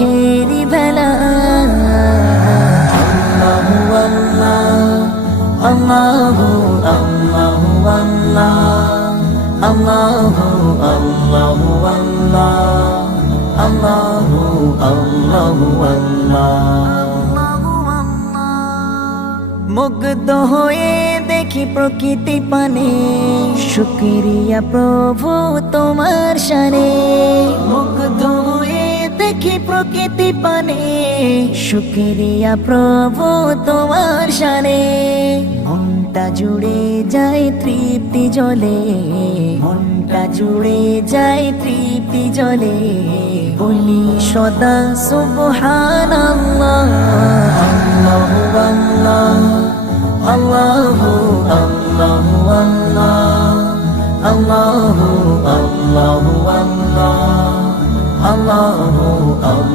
চোখেরই ভেলা। আল্লাহু আল্লাহ, আল্লাহু আল্লাহ, আল্লাহু আল্লাহ, আল্লাহু আল্লাহু আল্লাহ। মুগ্ধ হয়ে দেখি প্রকৃতি পানে, শুকরিয়া প্রভু তোমার শানে। মুগ্ধ হয়ে দেখি প্রকৃতি পানে, শুকরিয়া প্রভু তোমার শানে। মনটা জুড়ে যায় তৃপ্তি জলে, মনটা জুড়ে যায় তৃপ্তি জলে। বলি সদা সুবহানাল্লাহ। আল্লাহু আল্লাহ, আল্লাহু আল্লাহ, আল্লাহু আল্লাহ, আল্লাহু আল্লাহ, আল্লাহু আল্লাহ।